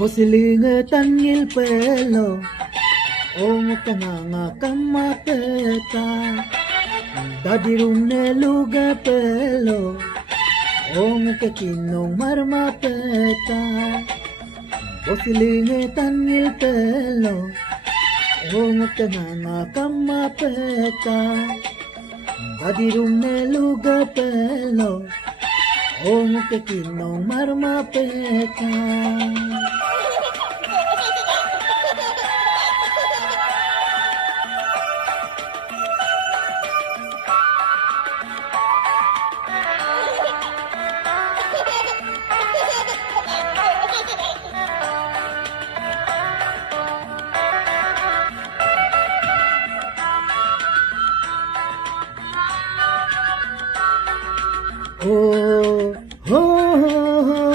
Usilingetan ngilpelo Ongo kananga kamapeta Dadirune luga pelo Ongo kakinong marmapeta Usilingetan ngilpelo Ongo kananga kamapeta Dadirune luga pelo Ongo kakinong marmapeta Oh, oh, oh, oh.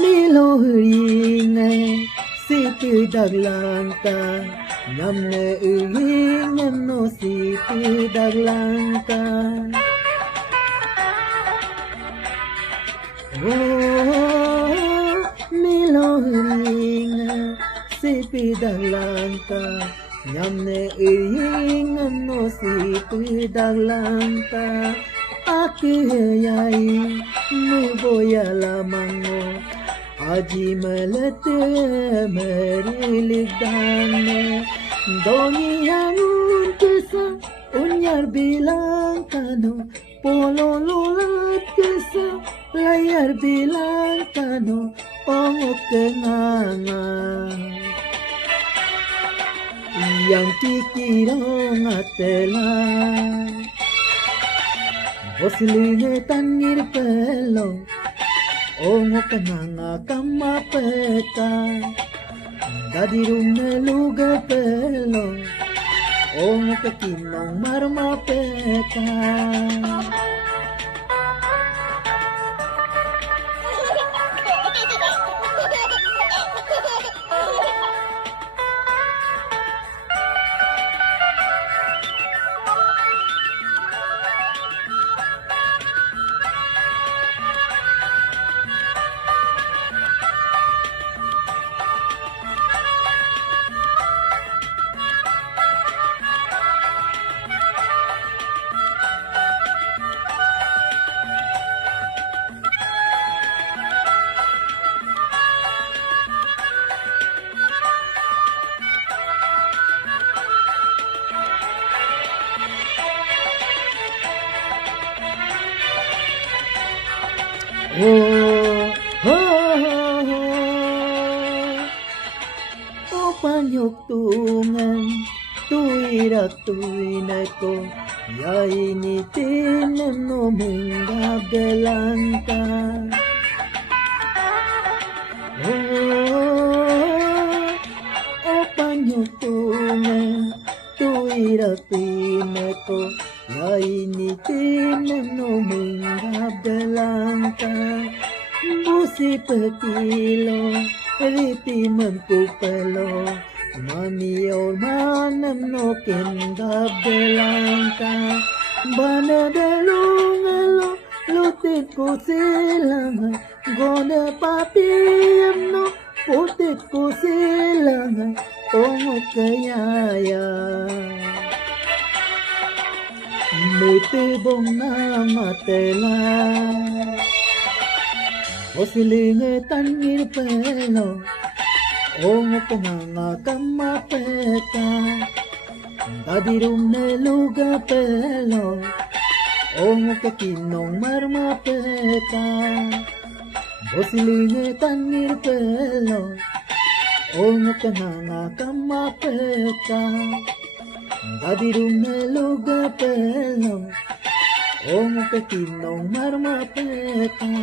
Lilo huringe situ daglanta namne uringe no situ daglanta Miloringa sipidalanta Nyamne iringa no sipidalanta Aku yai muboya lamango Aji melete meriligdane Doni yang untesa unyar bilang kano Polololat kesa layar bilang kano Ongok kenanga Yang kikirong atela Boslingetan ngirpelo Ongok kenanga kamapeta Dadirune luga pelo Ongok kakinong marmapeta Oh, oh, oh, oh, panyok tungan, tuirak tuinay ko, yainitin no munggagalanta. Oh, panyok tungan, tuirak tuinay ko, yainitin no munggagalanta. Busi pekilo, riti mengkupelo, mamiyo manam no kendab delangka, bana delungelo, lutit ko silang, gone papiyam no, putit ko silang, ongo kayaya. Mitibong na matela. Usilingetan ngirpelo Ongo kenanga kamapeta Dadirune luga pelo Ongo kakinong marmapeta Usilingetan ngirpelo Ongo kenanga kamapeta Dadirune luga pelo Ongo kakinong marmapeta